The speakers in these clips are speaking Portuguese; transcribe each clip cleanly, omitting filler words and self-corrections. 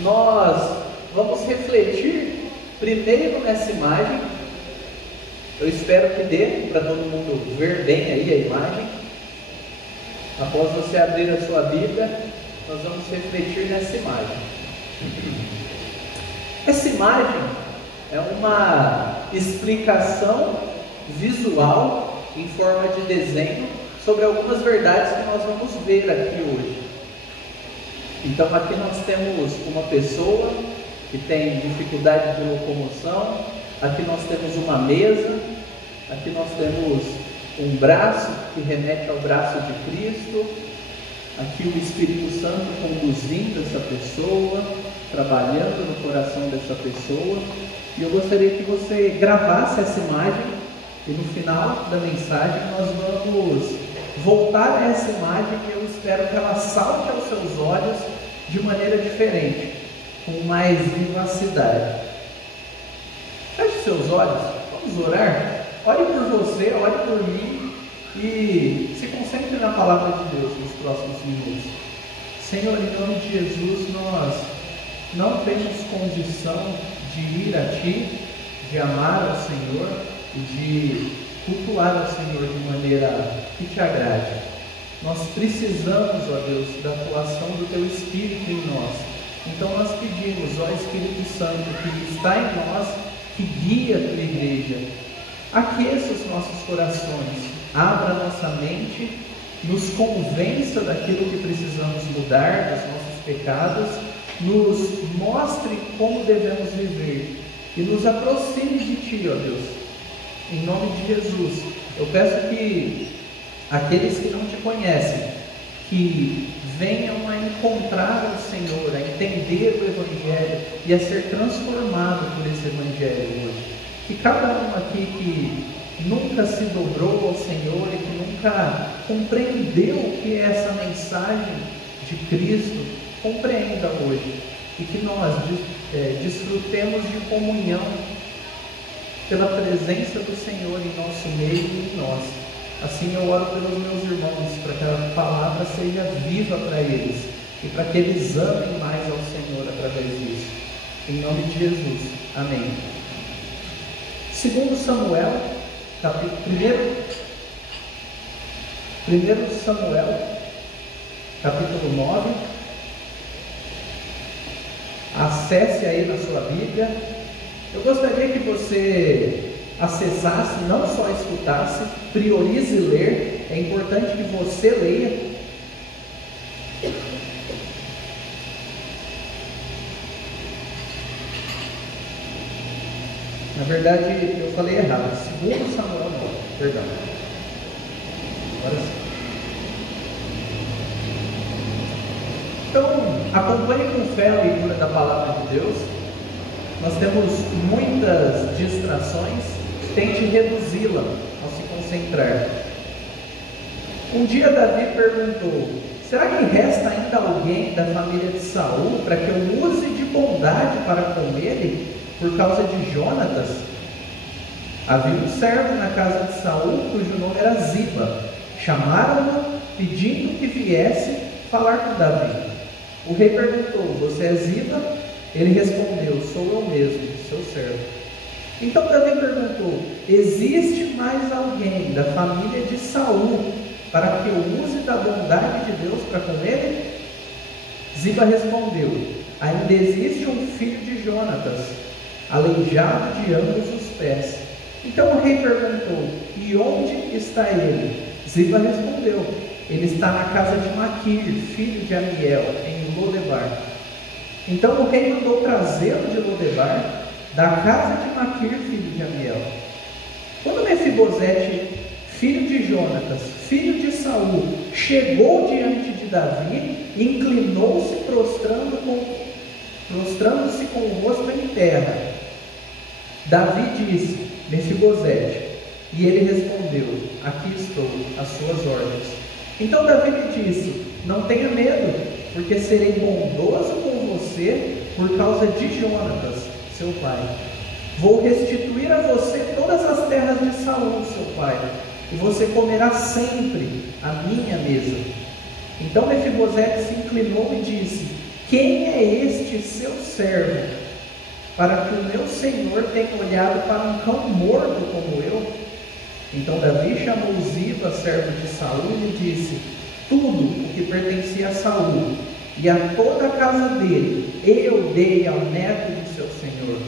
nós vamos refletir primeiro nessa imagem. Eu espero que dê para todo mundo ver bem aí a imagem. Após você abrir a sua Bíblia, nós vamos refletir nessa imagem. Essa imagem é uma explicação visual em forma de desenho sobre algumas verdades que nós vamos ver aqui hoje. Então aqui nós temos uma pessoa que tem dificuldade de locomoção, aqui nós temos uma mesa, aqui nós temos um braço que remete ao braço de Cristo, aqui o Espírito Santo conduzindo essa pessoa, trabalhando no coração dessa pessoa. E eu gostaria que você gravasse essa imagem e no final da mensagem nós vamos voltar a essa imagem e eu espero que ela salte aos seus olhos de maneira diferente, com mais vivacidade. Feche seus olhos, vamos orar. Ore por você, ore por mim e se concentre na palavra de Deus nos próximos minutos. Senhor, em nome de Jesus, nós não temos condição de ir a Ti, de amar ao Senhor e de cultuar ao Senhor de maneira que Te agrade. Nós precisamos, ó Deus, da atuação do Teu Espírito em nós. Então nós pedimos, ó Espírito Santo, que está em nós, que guia a Tua igreja. Aqueça os nossos corações, abra nossa mente, nos convença daquilo que precisamos mudar, dos nossos pecados, nos mostre como devemos viver e nos aproxime de Ti, ó Deus. Em nome de Jesus, eu peço que aqueles que não Te conhecem, que venham a encontrar o Senhor, a entender o Evangelho e a ser transformado por esse Evangelho hoje. Que cada um aqui que nunca se dobrou ao Senhor e que nunca compreendeu o que é essa mensagem de Cristo, compreenda hoje. E que nós desfrutemos de comunhão pela presença do Senhor em nosso meio e em nós. Assim eu oro pelos meus irmãos, para que a palavra seja viva para eles e para que eles amem mais ao Senhor através disso. Em nome de Jesus. Amém. 2 Samuel, capítulo 1 Samuel, capítulo 9. Acesse aí na sua Bíblia. Eu gostaria que você acessasse, não só escutasse, priorize ler. É importante que você leia. Na verdade, eu falei errado. 2 Samuel 9, perdão. Agora sim. Então, acompanhe com fé a leitura da palavra de Deus. Nós temos muitas distrações. Tente reduzi-la ao se concentrar. Um dia Davi perguntou: será que resta ainda alguém da família de Saul para que eu use de bondade para com ele por causa de Jonatas? Havia um servo na casa de Saul cujo nome era Ziba. Chamaram-no pedindo que viesse falar com Davi. O rei perguntou: você é Ziba? Ele respondeu: sou eu mesmo, seu servo. Então Davi perguntou: existe mais alguém da família de Saul para que eu use da bondade de Deus para com ele? Ziba respondeu: ainda existe um filho de Jonatas, aleijado de ambos os pés. Então o rei perguntou: e onde está ele? Ziba respondeu: ele está na casa de Maquir, filho de Amiel, em Lodebar. Então o rei mandou trazê-lo de Lodebar, da casa de Maquir, filho de Amiel. Quando Mefibosete, filho de Jonatas, filho de Saul, chegou diante de Davi, inclinou-se prostrando-se com o rosto em terra. Davi disse: Mefibosete. E ele respondeu: aqui estou, às suas ordens. Então Davi lhe disse: não tenha medo, porque serei bondoso com você por causa de Jonatas, seu pai. Vou restituir a você todas as terras de Saul, seu pai, e você comerá sempre a minha mesa. Então Mefibosete se inclinou e disse: quem é este seu servo, para que o meu senhor tenha olhado para um cão morto como eu? Então Davi chamou Ziba, servo de Saul, e disse: tudo o que pertencia a Saul e a toda a casa dele eu dei ao neto de seu senhor.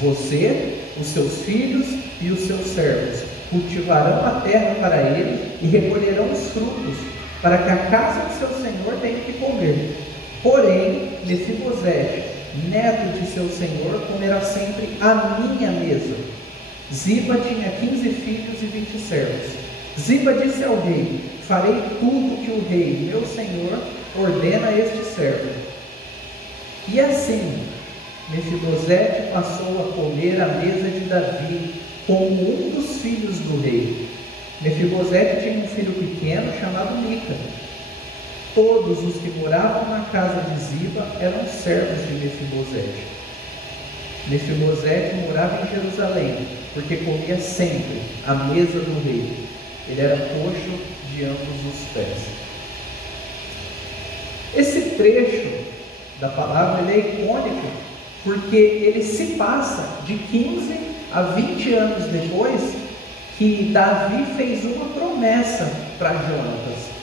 Você, os seus filhos e os seus servos cultivarão a terra para ele e recolherão os frutos, para que a casa de seu senhor tenha que comer. Porém, Mefibosete, neto de seu senhor, comerá sempre à minha mesa. Ziba tinha 15 filhos e 20 servos. Ziba disse ao rei: farei tudo que o rei, meu senhor, ordena a este servo. E assim, Mefibosete passou a comer à mesa de Davi, como um dos filhos do rei. Mefibosete tinha um filho pequeno chamado Mica. Todos os que moravam na casa de Ziba eram servos de Mefibosete. Mefibosete morava em Jerusalém, porque comia sempre à mesa do rei. Ele era coxo de ambos os pés. Esse trecho da palavra ele é icônico, porque ele se passa de 15 a 20 anos depois que Davi fez uma promessa para Jonatas.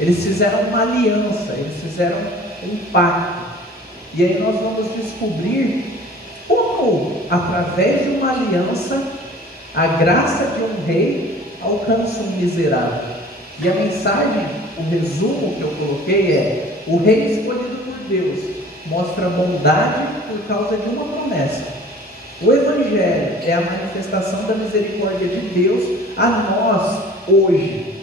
Eles fizeram uma aliança, eles fizeram um pacto. E aí nós vamos descobrir como, através de uma aliança, a graça de um rei alcança um miserável. E a mensagem, o resumo que eu coloquei é: o rei escolhido por Deus mostra bondade por causa de uma promessa. O Evangelho é a manifestação da misericórdia de Deus a nós hoje.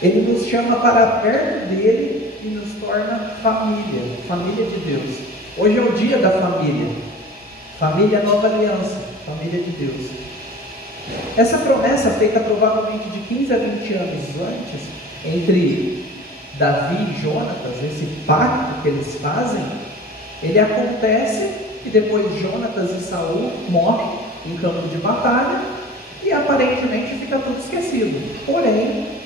Ele nos chama para perto dele e nos torna família, família de Deus. Hoje é o dia da família, família nova aliança, família de Deus. Essa promessa, feita provavelmente de 15 a 20 anos antes, entre Davi e Jonatas, esse pacto que eles fazem, ele acontece e depois Jonatas e Saul morrem em campo de batalha e aparentemente fica tudo esquecido. Porém,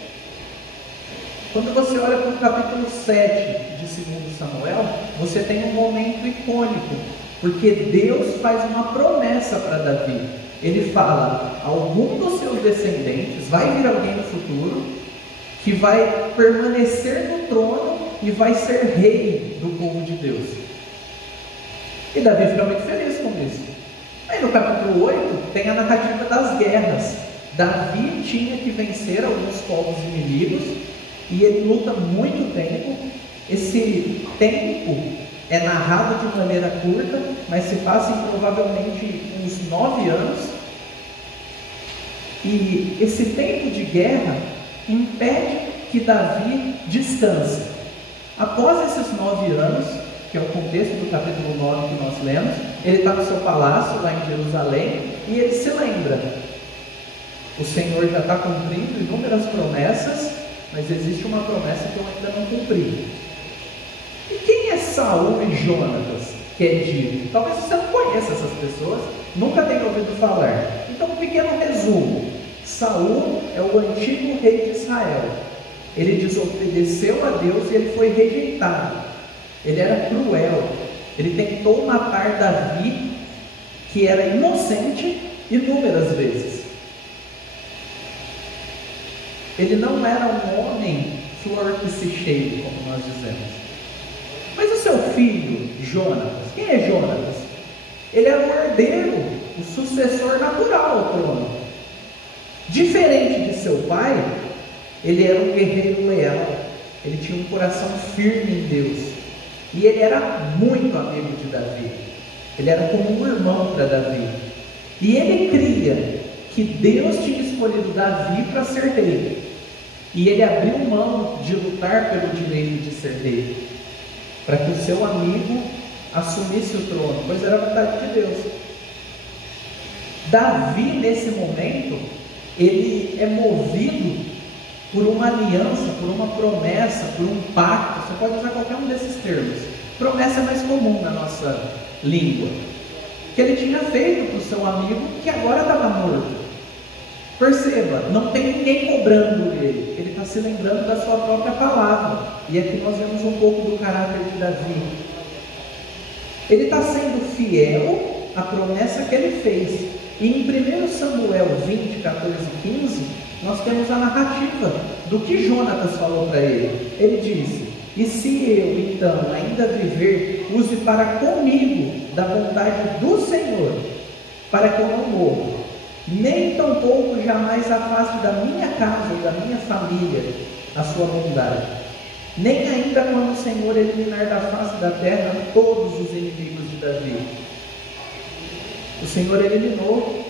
quando você olha para o capítulo 7 de 2 Samuel, você tem um momento icônico, porque Deus faz uma promessa para Davi. Ele fala: algum dos seus descendentes, vai vir alguém no futuro, que vai permanecer no trono e vai ser rei do povo de Deus. E Davi fica muito feliz com isso. Aí no capítulo 8 tem a narrativa das guerras. Davi tinha que vencer alguns povos inimigos e ele luta muito tempo. Esse tempo é narrado de maneira curta, mas se passa em provavelmente uns 9 anos. E esse tempo de guerra impede que Davi descanse. Após esses 9 anos, que é o contexto do capítulo 9 que nós lemos, ele está no seu palácio lá em Jerusalém e ele se lembra: o Senhor já está cumprindo inúmeras promessas, mas existe uma promessa que eu ainda não cumpri. E quem é Saul e Jonatas, que é dito? Talvez você não conheça essas pessoas, nunca tenha ouvido falar. Então, um pequeno resumo: Saul é o antigo rei de Israel. Ele desobedeceu a Deus e ele foi rejeitado. Ele era cruel. Ele tentou matar Davi, que era inocente, inúmeras vezes. Ele não era um homem flor que se cheire, como nós dizemos. Mas o seu filho, Jonatas, quem é Jonatas? Ele era o herdeiro, o sucessor natural ao trono. Diferente de seu pai, ele era um guerreiro leal. Ele tinha um coração firme em Deus. E ele era muito amigo de Davi. Ele era como um irmão para Davi. E ele cria que Deus tinha escolhido Davi para ser rei. E ele abriu mão de lutar pelo direito de ser rei, para que o seu amigo assumisse o trono, pois era a vontade de Deus. Davi, nesse momento, ele é movido por uma aliança, por uma promessa, por um pacto. Você pode usar qualquer um desses termos. Promessa é mais comum na nossa língua, que ele tinha feito para o seu amigo, que agora estava morto. Perceba, não tem ninguém cobrando ele, ele está está se lembrando da sua própria palavra. E aqui nós vemos um pouco do caráter de Davi. Ele está sendo fiel à promessa que ele fez. E em 1 Samuel 20, 14 e 15, nós temos a narrativa do que Jonatas falou para ele. Ele disse: e se eu então ainda viver, use para comigo da vontade do Senhor, para que eu não morra, nem tampouco jamais afaste da minha casa ou da minha família a sua bondade, nem ainda quando o Senhor eliminar da face da terra todos os inimigos de Davi. O Senhor eliminou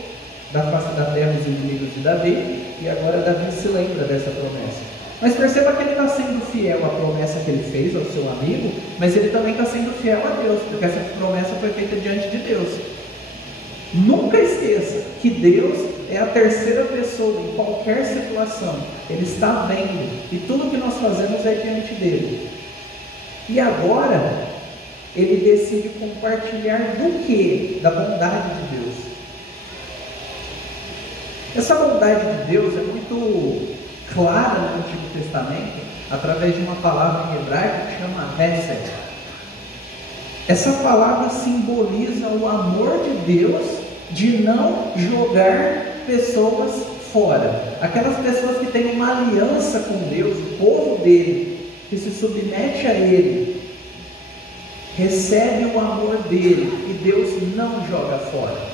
da face da terra os inimigos de Davi, e agora Davi se lembra dessa promessa. Mas perceba que ele está sendo fiel à promessa que ele fez ao seu amigo, mas ele também está sendo fiel a Deus, porque essa promessa foi feita diante de Deus. Nunca esqueça que Deus é a terceira pessoa em qualquer situação. Ele está vendo, e tudo que nós fazemos é diante dele. E agora, ele decide compartilhar do que? Da bondade de Deus. Essa bondade de Deus é muito clara no Antigo Testamento, através de uma palavra em hebraico que chama Hesed. Essa palavra simboliza o amor de Deus de não jogar pessoas fora. Aquelas pessoas que têm uma aliança com Deus, o povo dele, que se submete a ele, recebe o amor dele e Deus não joga fora.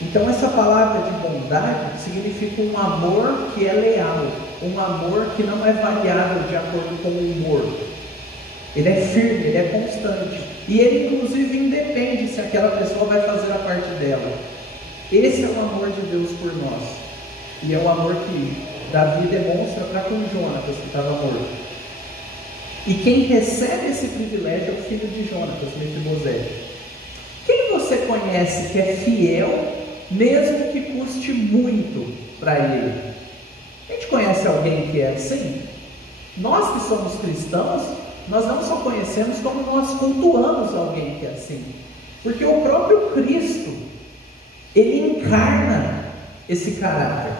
Então essa palavra de bondade significa um amor que é leal, um amor que não é variável de acordo com o humor. Ele é firme, ele é constante, e ele inclusive independe se aquela pessoa vai fazer a parte dela. Esse é o amor de Deus por nós, e é o amor que Davi demonstra para com Jonatas, que estava morto. E quem recebe esse privilégio é o filho de Jonatas, Mefibosete. Quem você conhece que é fiel, mesmo que custe muito para ele? A gente conhece alguém que é assim? Nós que somos cristãos, nós não só conhecemos, como nós cultuamos alguém que é assim. Porque o próprio Cristo, ele encarna esse caráter.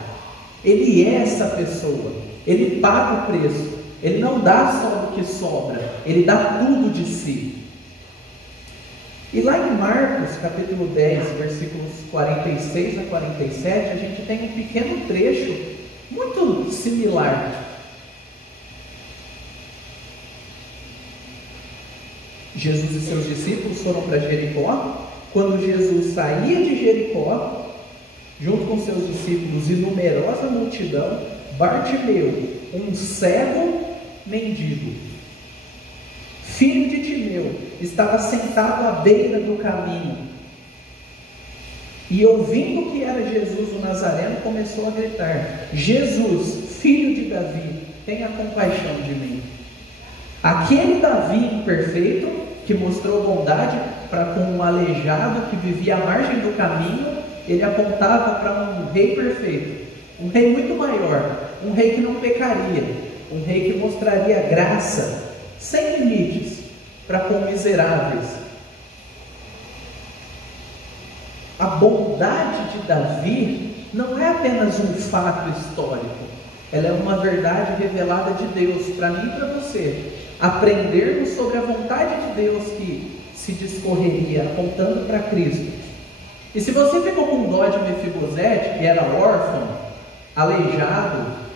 Ele é essa pessoa. Ele paga o preço. Ele não dá só do que sobra, ele dá tudo de si. E lá em Marcos, capítulo 10, versículos 46 a 47, a gente tem um pequeno trecho muito similar. Jesus e seus discípulos foram para Jericó. Quando Jesus saía de Jericó, junto com seus discípulos e numerosa multidão, Bartimeu, um cego mendigo, filho de Timeu, estava sentado à beira do caminho, e ouvindo que era Jesus o Nazareno, começou a gritar: Jesus, filho de Davi, tenha compaixão de mim. Aquele Davi imperfeito, que mostrou bondade para com um aleijado que vivia à margem do caminho, ele apontava para um rei perfeito, um rei muito maior, um rei que não pecaria, um rei que mostraria graça sem limites para com miseráveis. A bondade de Davi não é apenas um fato histórico, ela é uma verdade revelada de Deus para mim e para você, aprendermos sobre a vontade de Deus que se discorreria apontando para Cristo. E se você ficou com dó de Mefibosete, que era órfão, aleijado,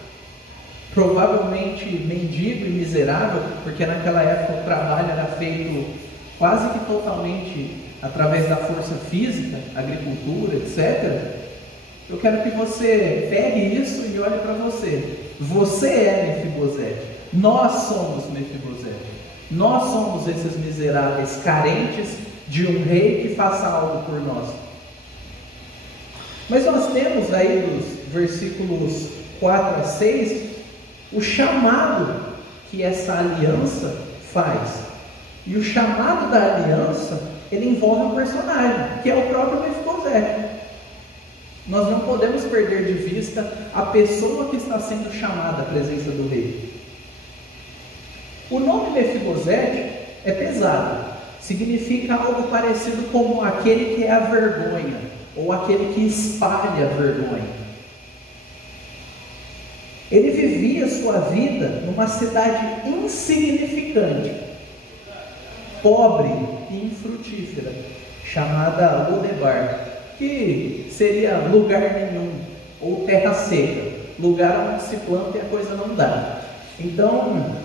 provavelmente mendigo e miserável, porque naquela época o trabalho era feito quase que totalmente através da força física, agricultura, etc. Eu quero que você pegue isso e olhe para você. Você é Mefibosete. Nós somos Mefibosete. Nós somos esses miseráveis carentes de um rei que faça algo por nós. Mas nós temos aí nos versículos 4 a 6 o chamado que essa aliança faz. E o chamado da aliança, ele envolve um personagem, que é o próprio Mefibosete. Nós não podemos perder de vista a pessoa que está sendo chamada à presença do rei. O nome Mefibosete é pesado. Significa algo parecido como aquele que é a vergonha, ou aquele que espalha a vergonha. Ele vivia sua vida numa cidade insignificante, pobre e infrutífera, chamada Lodebar, que seria lugar nenhum, ou terra seca, lugar onde se planta e a coisa não dá. Então,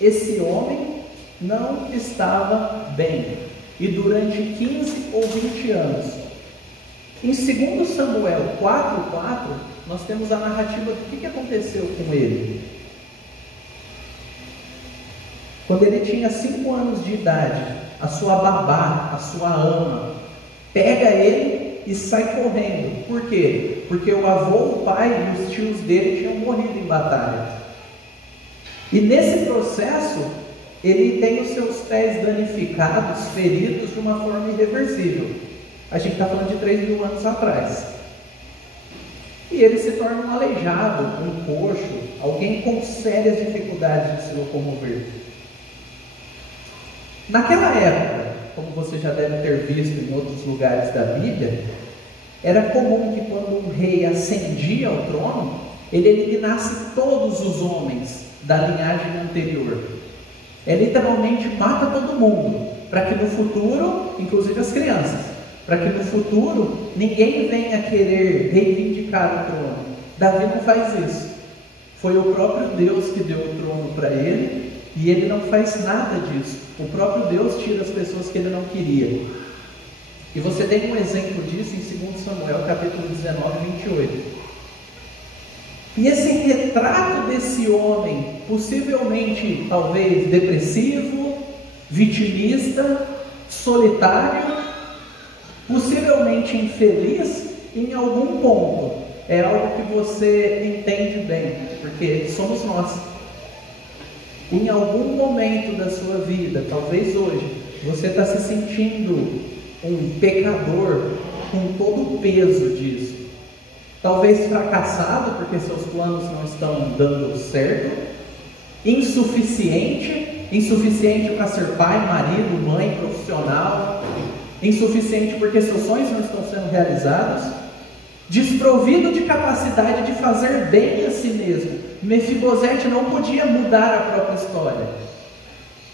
esse homem não estava bem, e durante 15 ou 20 anos. Em 2 Samuel 4:4, nós temos a narrativa do que aconteceu com ele. Quando ele tinha 5 anos de idade, a sua babá, a sua ama, pega ele e sai correndo. Por quê? Porque o avô, o pai e os tios dele tinham morrido em batalha. E nesse processo, ele tem os seus pés danificados, feridos de uma forma irreversível. A gente está falando de 3.000 anos atrás. E ele se torna um aleijado, um coxo, alguém com sérias dificuldades de se locomover. Naquela época, como você já deve ter visto em outros lugares da Bíblia, era comum que quando um rei ascendia ao trono, ele eliminasse todos os homens da linhagem anterior. Literalmente mata todo mundo, para que no futuro, inclusive as crianças, para que no futuro ninguém venha querer reivindicar o trono. Davi não faz isso. Foi o próprio Deus que deu o trono para ele, e ele não faz nada disso. O próprio Deus tira as pessoas que ele não queria. E você tem um exemplo disso em 2 Samuel capítulo 19, 28. E esse retrato desse homem, possivelmente, talvez, depressivo, vitimista, solitário, possivelmente infeliz, em algum ponto, é algo que você entende bem, porque somos nós. Em algum momento da sua vida, talvez hoje, você está se sentindo um pecador com todo o peso disso. Talvez fracassado, porque seus planos não estão dando certo, insuficiente para ser pai, marido, mãe, profissional, insuficiente porque seus sonhos não estão sendo realizados, desprovido de capacidade de fazer bem a si mesmo. Mefibosete não podia mudar a própria história.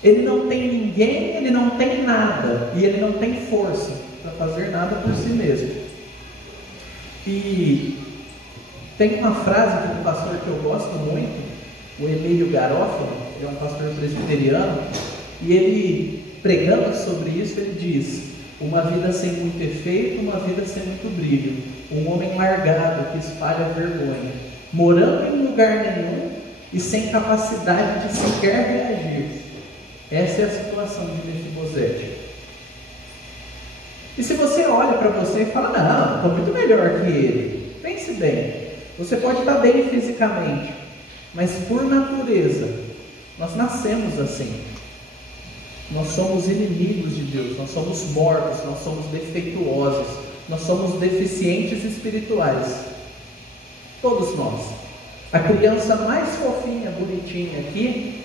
Ele não tem ninguém, ele não tem nada, e ele não tem força para fazer nada por si mesmo. E tem uma frase de um pastor que eu gosto muito, o Emílio Garófalo, ele é um pastor presbiteriano, e ele, pregando sobre isso, ele diz: uma vida sem muito efeito, uma vida sem muito brilho, um homem largado que espalha vergonha, morando em lugar nenhum e sem capacidade de sequer reagir. Essa é a situação de Mefibosete. E se você olha para você e fala: não, estou muito melhor que ele, pense bem, você pode estar bem fisicamente, mas por natureza, nós nascemos assim. Nós somos inimigos de Deus, nós somos mortos, nós somos defeituosos, nós somos deficientes espirituais. Todos nós. A criança mais fofinha, bonitinha aqui,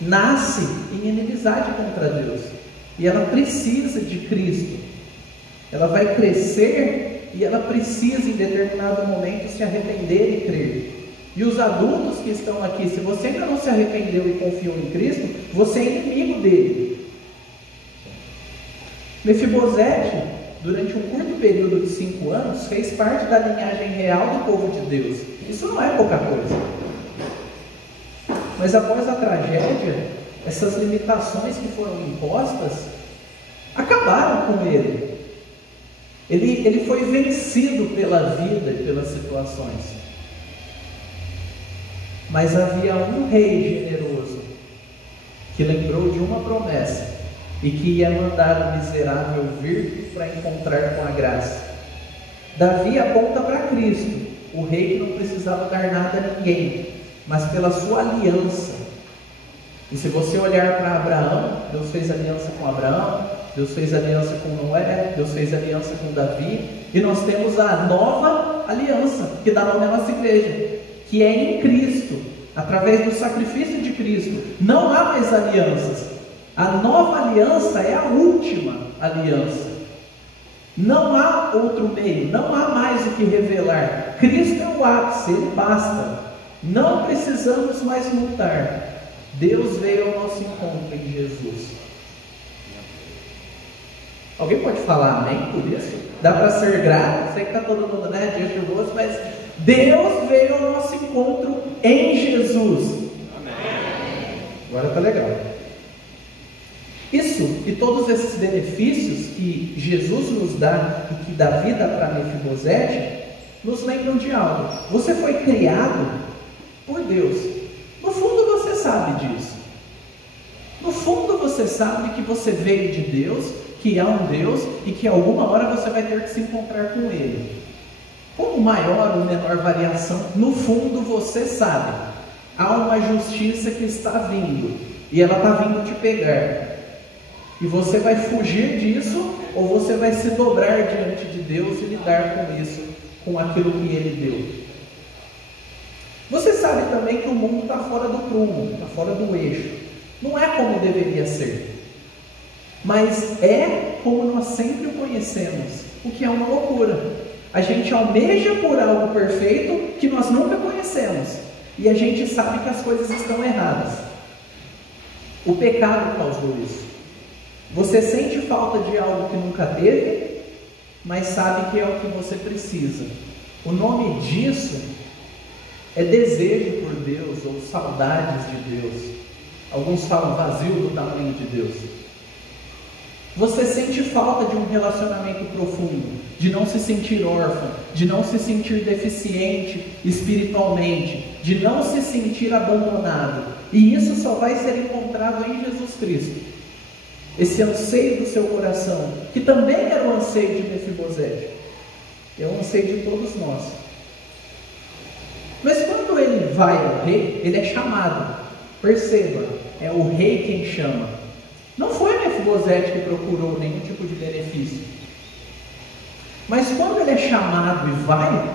nasce em inimizade contra Deus. E ela precisa de Cristo. Ela vai crescer e ela precisa em determinado momento se arrepender e crer. E os adultos que estão aqui, se você ainda não se arrependeu e confiou em Cristo, você é inimigo dele. Mefibosete, durante um curto período de 5 anos, fez parte da linhagem real do povo de Deus. Isso não é pouca coisa. Mas após a tragédia, essas limitações que foram impostas acabaram com ele. Ele foi vencido pela vida e pelas situações. Mas havia um rei generoso que lembrou de uma promessa e que ia mandar o miserável vir para encontrar com a graça. Davi aponta para Cristo, o rei que não precisava dar nada a ninguém, mas pela sua aliança. E se você olhar para Abraão, Deus fez aliança com Abraão, Deus fez aliança com Noé, Deus fez aliança com Davi, e nós temos a nova aliança, que dá nome à nossa igreja, que é em Cristo, através do sacrifício de Cristo. Não há mais alianças. A nova aliança é a última aliança. Não há outro meio, não há mais o que revelar. Cristo é o ápice, ele basta. Não precisamos mais lutar. Deus veio ao nosso encontro em Jesus. Alguém pode falar amém por isso? Dá para ser grato? Sei que está todo mundo, né, dia chuvoso, mas Deus veio ao nosso encontro em Jesus. Amém. Agora está legal. Isso e todos esses benefícios que Jesus nos dá e que dá vida para Mefibosete, nos lembram de algo. Você foi criado por Deus. No fundo você sabe disso. No fundo você sabe que você veio de Deus, que há um Deus e que alguma hora você vai ter que se encontrar com Ele. Com maior ou menor variação, no fundo você sabe. Há uma justiça que está vindo e ela está vindo te pegar. E você vai fugir disso ou você vai se dobrar diante de Deus e lidar com isso, com aquilo que Ele deu. Você sabe também que o mundo está fora do prumo, está fora do eixo. Não é como deveria ser, mas é como nós sempre o conhecemos, o que é uma loucura. A gente almeja por algo perfeito que nós nunca conhecemos, e a gente sabe que as coisas estão erradas. O pecado causou isso. Você sente falta de algo que nunca teve, mas sabe que é o que você precisa. O nome disso é desejo por Deus, ou saudades de Deus. Alguns falam vazio do tamanho de Deus. Você sente falta de um relacionamento profundo, de não se sentir órfão, de não se sentir deficiente espiritualmente, de não se sentir abandonado. E isso só vai ser encontrado em Jesus Cristo. Esse anseio do seu coração, que também era o anseio de Mefibosete, é o anseio de todos nós. Mas quando ele vai ao rei, ele é chamado. Perceba, é o rei quem chama. Não foi Mefibosete que procurou nenhum tipo de benefício. Mas quando ele é chamado e vai,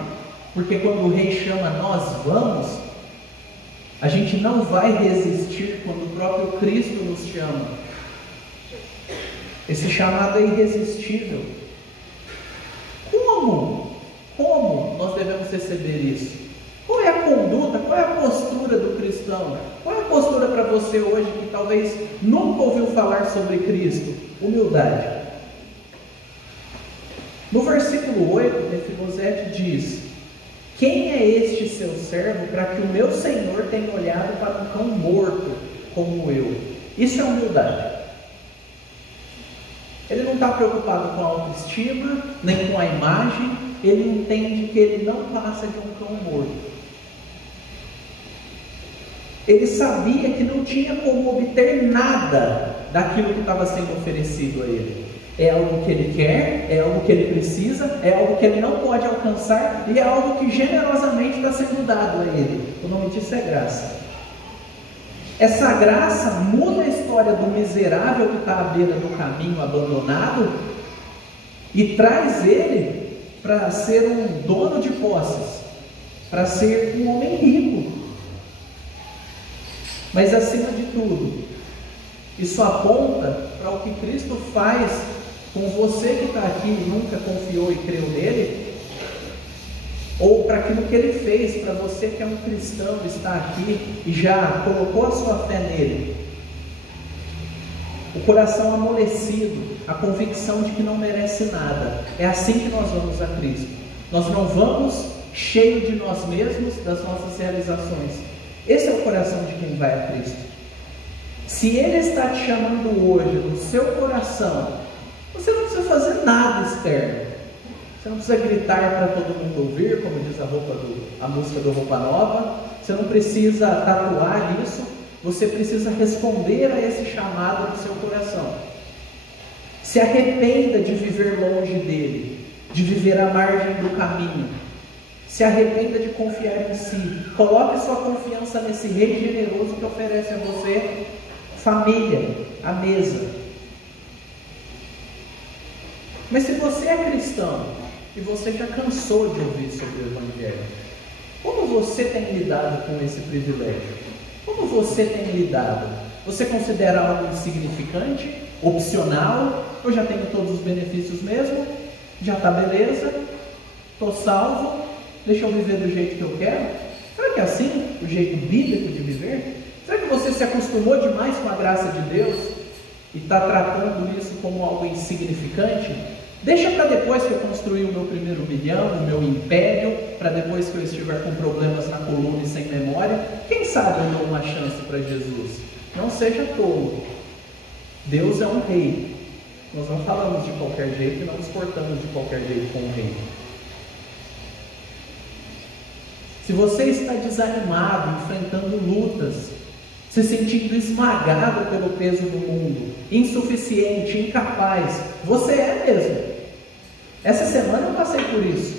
porque quando o rei chama nós vamos, a gente não vai resistir quando o próprio Cristo nos chama. Esse chamado é irresistível. Como nós devemos receber isso? Qual é a conduta, qual é a postura do cristão? Qual é a postura para você hoje que talvez nunca ouviu falar sobre Cristo? Humildade. No versículo 8, Mefibosete diz: quem é este seu servo para que o meu senhor tenha olhado para um cão morto como eu? Isso é humildade. Ele não está preocupado com a autoestima, nem com a imagem. Ele entende que ele não passa de um cão morto. Ele sabia que não tinha como obter nada daquilo que estava sendo oferecido a ele. É algo que ele quer, é algo que ele precisa, é algo que ele não pode alcançar e é algo que generosamente está sendo dado a ele. O nome disso é graça. Essa graça muda a história do miserável que está à beira do caminho abandonado e traz ele para ser um dono de posses, para ser um homem rico. Mas acima de tudo, isso aponta para o que Cristo faz com você que está aqui e nunca confiou e creu nele, ou para aquilo que ele fez para você que é um cristão, está aqui e já colocou a sua fé nele. O coração amolecido, a convicção de que não merece nada. É assim que nós vamos a Cristo. Nós não vamos cheio de nós mesmos, das nossas realizações. Esse é o coração de quem vai a Cristo. Se Ele está te chamando hoje no seu coração, você não precisa fazer nada externo. Você não precisa gritar para todo mundo ouvir, como diz a música do Roupa Nova. Você não precisa tatuar isso. Você precisa responder a esse chamado do seu coração. Se arrependa de viver longe dele, de viver à margem do caminho. Se arrependa de confiar em si. Coloque sua confiança nesse Rei generoso que oferece a você família, a mesa. Mas se você é cristão e você já cansou de ouvir sobre o Evangelho, como você tem lidado com esse privilégio? Como você tem lidado? Você considera algo insignificante, opcional? Eu já tenho todos os benefícios mesmo? Já está beleza? Estou salvo? Deixa eu viver do jeito que eu quero? Será que é assim o jeito bíblico de viver? Será que você se acostumou demais com a graça de Deus e está tratando isso como algo insignificante? Deixa para depois que eu construir o meu primeiro milhão, o meu império, para depois que eu estiver com problemas na coluna e sem memória, quem sabe eu dou uma chance para Jesus. Não seja tolo. Deus é um rei. Nós não falamos de qualquer jeito e não nos portamos de qualquer jeito com o rei. Se você está desanimado, enfrentando lutas, se sentindo esmagado pelo peso do mundo, insuficiente, incapaz, você é mesmo. Essa semana eu passei por isso.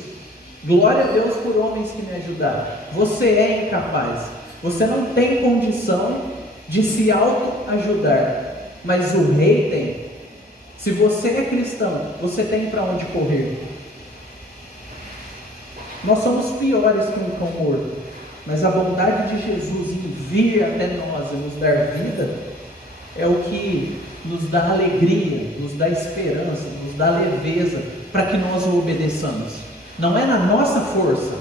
Glória a Deus por homens que me ajudaram. Você é incapaz. Você não tem condição de se auto-ajudar. Mas o rei tem. Se você é cristão, você tem para onde correr. Nós somos piores que um cão morto. Mas a bondade de Jesus em vir até nós e nos dar vida é o que nos dá alegria, nos dá esperança, nos dá leveza para que nós o obedeçamos. Não é na nossa força,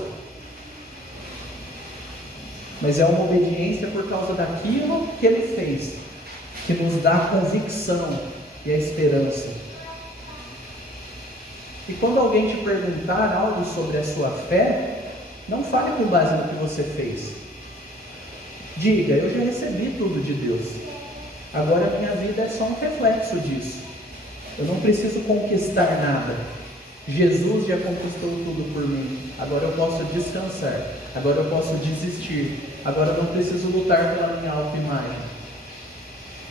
mas é uma obediência por causa daquilo que Ele fez, que nos dá a convicção e a esperança. E quando alguém te perguntar algo sobre a sua fé, não fale com base no que você fez. Diga: eu já recebi tudo de Deus. Agora a minha vida é só um reflexo disso. Eu não preciso conquistar nada. Jesus já conquistou tudo por mim. Agora eu posso descansar. Agora eu posso desistir. Agora eu não preciso lutar pela minha autoimagem.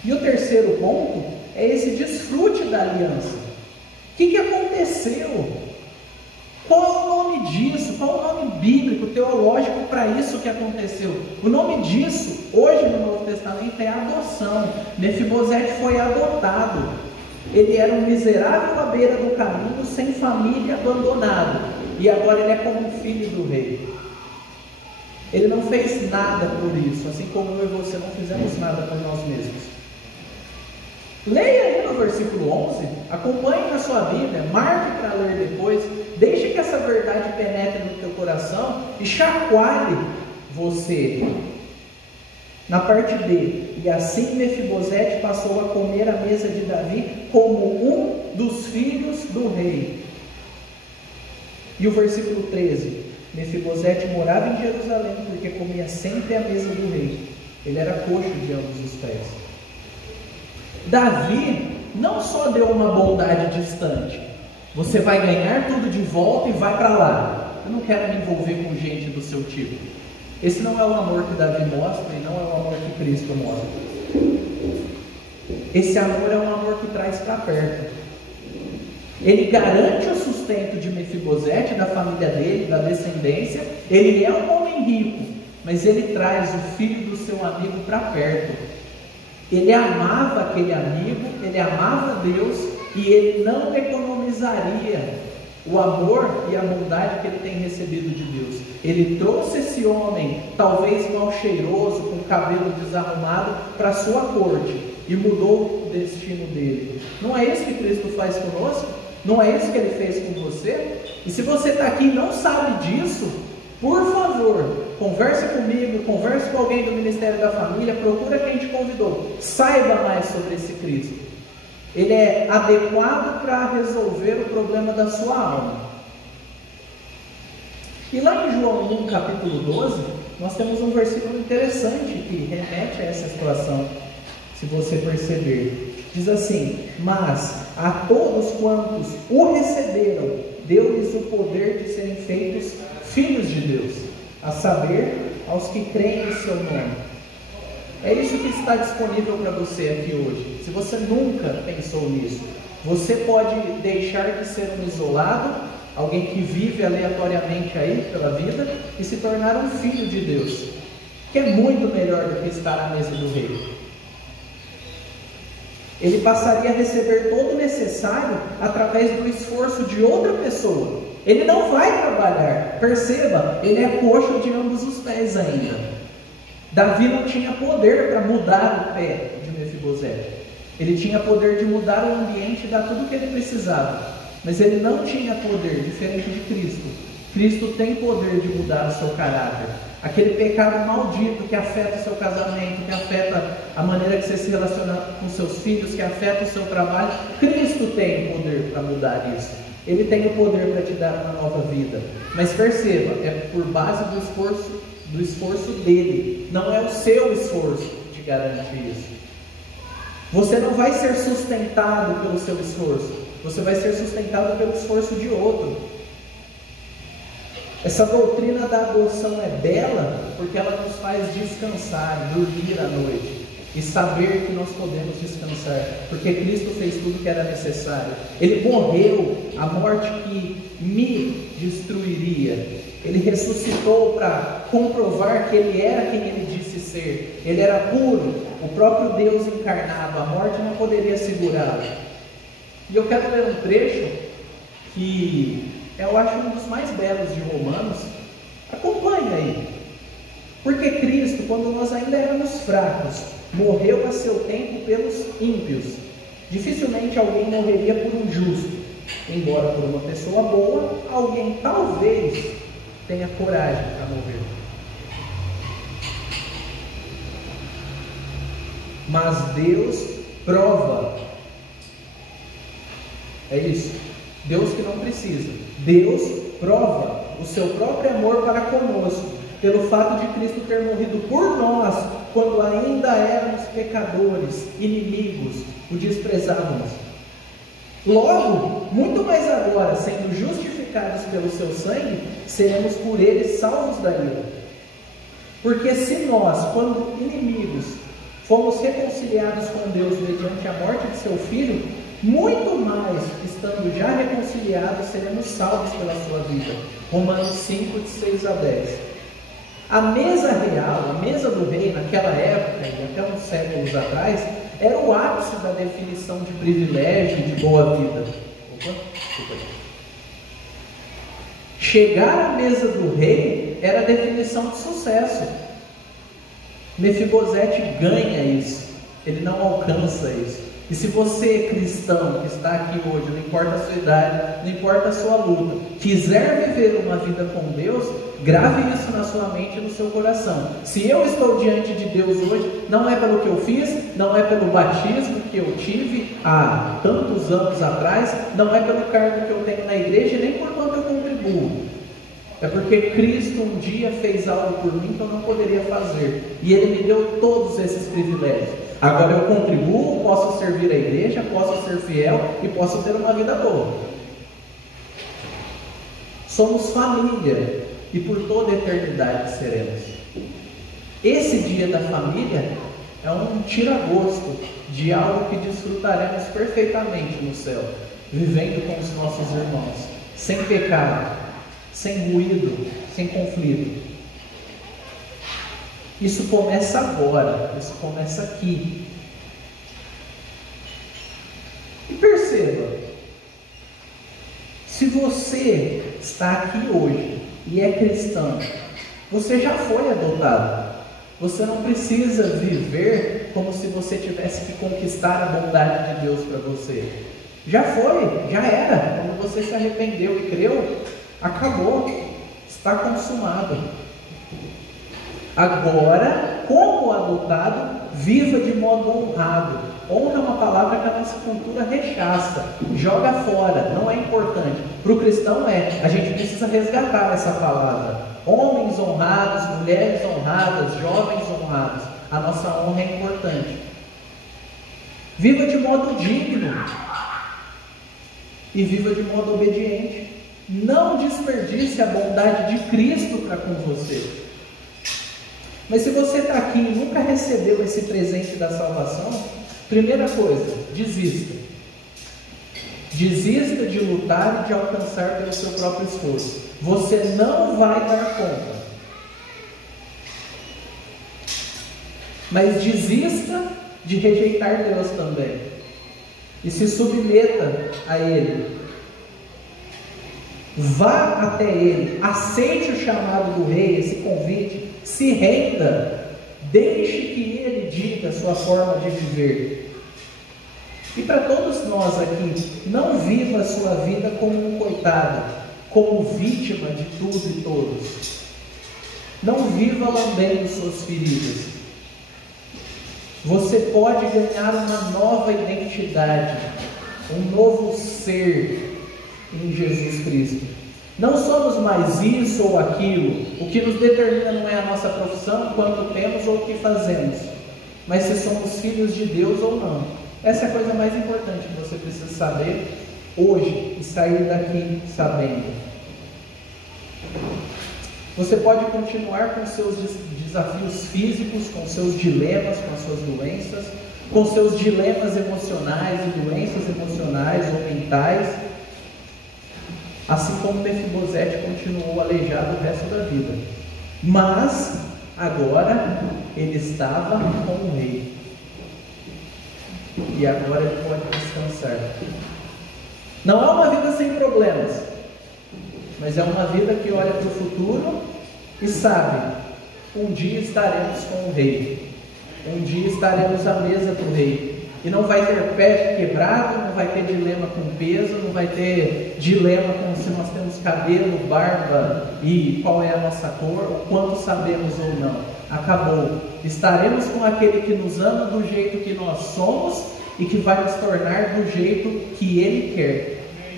E o terceiro ponto é esse desfrute da aliança. O que aconteceu? Qual é o nome disso? Qual é o nome bíblico, teológico para isso que aconteceu? O nome disso, hoje no Novo Testamento, é adoção. Mefibosete foi adotado. Ele era um miserável à beira do caminho, sem família, abandonado. E agora ele é como um filho do rei. Ele não fez nada por isso, assim como eu e você não fizemos nada por nós mesmos. Leia aí no versículo 11, acompanhe na sua Bíblia, marque para ler depois, deixe que essa verdade penetre no teu coração e chacoalhe você. Na parte B, e assim Mefibosete passou a comer à mesa de Davi como um dos filhos do rei. E o versículo 13, Mefibosete morava em Jerusalém porque comia sempre à mesa do rei. Ele era coxo de ambos os pés. Davi não só deu uma bondade distante, você vai ganhar tudo de volta e vai para lá. Eu não quero me envolver com gente do seu tipo. Esse não é o amor que Davi mostra e não é o amor que Cristo mostra. Esse amor é um amor que traz para perto. Ele garante o sustento de Mefibosete, da família dele, da descendência. Ele é um homem rico, mas ele traz o filho do seu amigo para perto. Ele amava aquele amigo, ele amava Deus e ele não economizaria o amor e a bondade que ele tem recebido de Deus. Ele trouxe esse homem, talvez mal cheiroso, com o cabelo desarrumado, para a sua corte e mudou o destino dele. Não é isso que Cristo faz conosco? Não é isso que Ele fez com você? E se você está aqui e não sabe disso, por favor, converse comigo, converse com alguém do Ministério da Família, procura quem te convidou, saiba mais sobre esse Cristo. Ele é adequado para resolver o problema da sua alma. E lá em João 1, capítulo 12, nós temos um versículo interessante que remete a essa situação, se você perceber. Diz assim: mas a todos quantos o receberam, deu-lhes o poder de serem feitos filhos de Deus, a saber, aos que creem em seu nome. É isso que está disponível para você aqui hoje. Se você nunca pensou nisso, você pode deixar de ser um isolado, alguém que vive aleatoriamente aí pela vida, e se tornar um filho de Deus, que é muito melhor do que estar à mesa do rei. Ele passaria a receber todo o necessário através do esforço de outra pessoa. Ele não vai trabalhar. Perceba, ele é coxo de ambos os pés ainda. Davi não tinha poder para mudar o pé de Mefibosete. Ele tinha poder de mudar o ambiente e dar tudo o que ele precisava. Mas ele não tinha poder, diferente de Cristo. Cristo tem poder de mudar o seu caráter. aquele pecado maldito que afeta o seu casamento, que afeta a maneira que você se relaciona com seus filhos, que afeta o seu trabalho. Cristo tem o poder para mudar isso. Ele tem o poder para te dar uma nova vida. Mas perceba, é por base do esforço dele. Não é o seu esforço que te garante isso. Você não vai ser sustentado pelo seu esforço. Você vai ser sustentado pelo esforço de outro. Essa doutrina da adoção é bela porque ela nos faz descansar, dormir à noite e saber que nós podemos descansar, porque Cristo fez tudo que era necessário. Ele morreu a morte que me destruiria. Ele ressuscitou para comprovar que Ele era quem Ele disse ser. Ele era puro, o próprio Deus encarnado. A morte não poderia segurá-lo. E eu quero ler um trecho que eu acho um dos mais belos de Romanos. Acompanha aí. Porque Cristo, quando nós ainda éramos fracos, morreu a seu tempo pelos ímpios. Dificilmente alguém morreria por um justo. Embora por uma pessoa boa, alguém talvez tenha coragem para morrer. Mas Deus prova. É isso. Deus que não precisa. Deus prova o seu próprio amor para conosco, pelo fato de Cristo ter morrido por nós, quando ainda éramos pecadores, inimigos, o desprezávamos. Logo, muito mais agora, sendo justificados pelo seu sangue, seremos por ele salvos da ira. Porque se nós, quando inimigos, fomos reconciliados com Deus mediante a morte de seu Filho, muito mais, estando já reconciliados, seremos salvos pela sua vida. Romanos 5, de 6 a 10. A mesa real, a mesa do rei, naquela época, e até uns séculos atrás, era o ápice da definição de privilégio e de boa vida. Chegar à mesa do rei era a definição de sucesso. Mefibosete ganha isso, ele não alcança isso. E se você, cristão, que está aqui hoje, não importa a sua idade, não importa a sua luta, quiser viver uma vida com Deus, grave isso na sua mente e no seu coração. Se eu estou diante de Deus hoje, não é pelo que eu fiz, não é pelo batismo que eu tive há tantos anos atrás, não é pelo cargo que eu tenho na igreja, nem por quanto eu contribuo. É porque Cristo um dia fez algo por mim que eu não poderia fazer. E Ele me deu todos esses privilégios. Agora eu contribuo, posso servir a igreja, posso ser fiel e posso ter uma vida boa. Somos família e por toda a eternidade seremos. Esse dia da família é um tira-gosto de algo que desfrutaremos perfeitamente no céu, vivendo com os nossos irmãos, sem pecado, sem ruído, sem conflito. Isso começa agora, isso começa aqui. E perceba, se você está aqui hoje e é cristão, você já foi adotado. Você não precisa viver como se você tivesse que conquistar a bondade de Deus para você. Já foi, já era. Quando você se arrependeu e creu, acabou, está consumado. Agora, como adotado, viva de modo honrado. Honra é uma palavra que a nossa cultura rechaça, joga fora, não é importante. Para o cristão é, a gente precisa resgatar essa palavra. Homens honrados, mulheres honradas, jovens honrados, a nossa honra é importante. Viva de modo digno e viva de modo obediente. Não desperdice a bondade de Cristo para com você. Mas se você está aqui e nunca recebeu esse presente da salvação, primeira coisa, desista. Desista de lutar e de alcançar pelo seu próprio esforço. Você não vai dar conta. Mas desista de rejeitar Deus também. E se submeta a Ele. Vá até Ele. Aceite o chamado do Rei, esse convite. Se renda. Deixe que Ele diga a sua forma de viver. E para todos nós aqui, não viva a sua vida como um coitado, como vítima de tudo e todos. Não viva lambendo suas feridas. Você pode ganhar uma nova identidade, um novo ser em Jesus Cristo. Não somos mais isso ou aquilo. O que nos determina não é a nossa profissão, quanto temos ou o que fazemos, mas se somos filhos de Deus ou não. Essa é a coisa mais importante que você precisa saber hoje e sair daqui sabendo. Você pode continuar com seus desafios físicos, com seus dilemas, com as suas doenças, com seus dilemas emocionais e doenças emocionais ou mentais, assim como Mefibosete continuou aleijado o resto da vida. Mas agora ele estava com o rei. E agora ele pode descansar. Não é uma vida sem problemas, mas é uma vida que olha para o futuro e sabe, um dia estaremos com o rei, um dia estaremos à mesa do rei, e não vai ter pé quebrado, não vai ter dilema com peso, não vai ter dilema com se nós temos cabelo, barba e qual é a nossa cor, ou quanto sabemos ou não. Acabou. Estaremos com aquele que nos ama do jeito que nós somos e que vai nos tornar do jeito que Ele quer.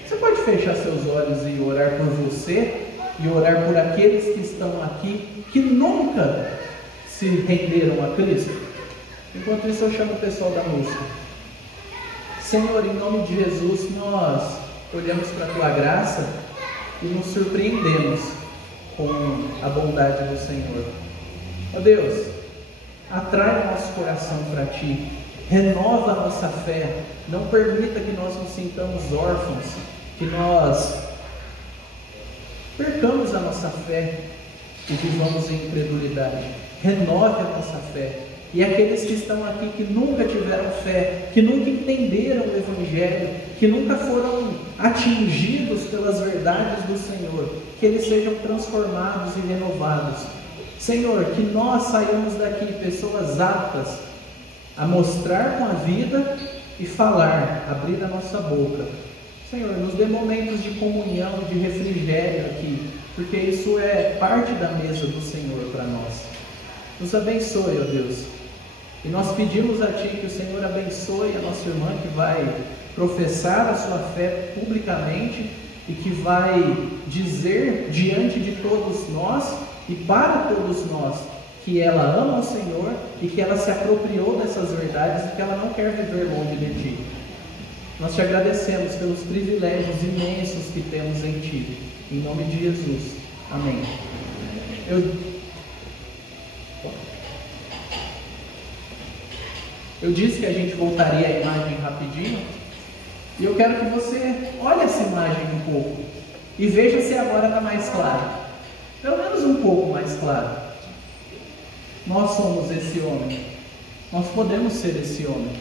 Você pode fechar seus olhos e orar por você e orar por aqueles que estão aqui que nunca se renderam a Cristo? Enquanto isso eu chamo o pessoal da música. Senhor, em nome de Jesus, nós olhamos para a Tua graça e nos surpreendemos com a bondade do Senhor. Ó Deus, atrai o nosso coração para Ti, renova a nossa fé, não permita que nós nos sintamos órfãos, que nós percamos a nossa fé e vivamos em incredulidade. Renove a nossa fé. E aqueles que estão aqui que nunca tiveram fé, que nunca entenderam o Evangelho, que nunca foram atingidos pelas verdades do Senhor, que eles sejam transformados e renovados. Senhor, que nós saiamos daqui pessoas aptas a mostrar com a vida e falar, abrir a nossa boca. Senhor, nos dê momentos de comunhão, de refrigério aqui, porque isso é parte da mesa do Senhor para nós. Nos abençoe, ó Deus. E nós pedimos a Ti que o Senhor abençoe a nossa irmã que vai professar a sua fé publicamente e que vai dizer diante de todos nós e para todos nós que ela ama o Senhor e que ela se apropriou dessas verdades e que ela não quer viver longe de Ti. Nós Te agradecemos pelos privilégios imensos que temos em Ti. Em nome de Jesus. Amém. Eu disse que a gente voltaria à imagem rapidinho, e eu quero que você olhe essa imagem um pouco e veja se agora está mais claro, pelo menos um pouco mais claro. Nós somos esse homem, nós podemos ser esse homem.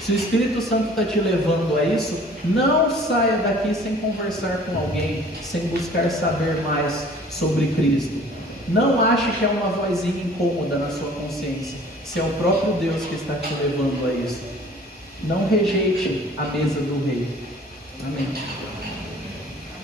Se o Espírito Santo está te levando a isso, não saia daqui sem conversar com alguém, sem buscar saber mais sobre Cristo. Não ache que é uma vozinha incômoda na sua consciência. Se é o próprio Deus que está te levando a isso. Não rejeite a mesa do rei. Amém.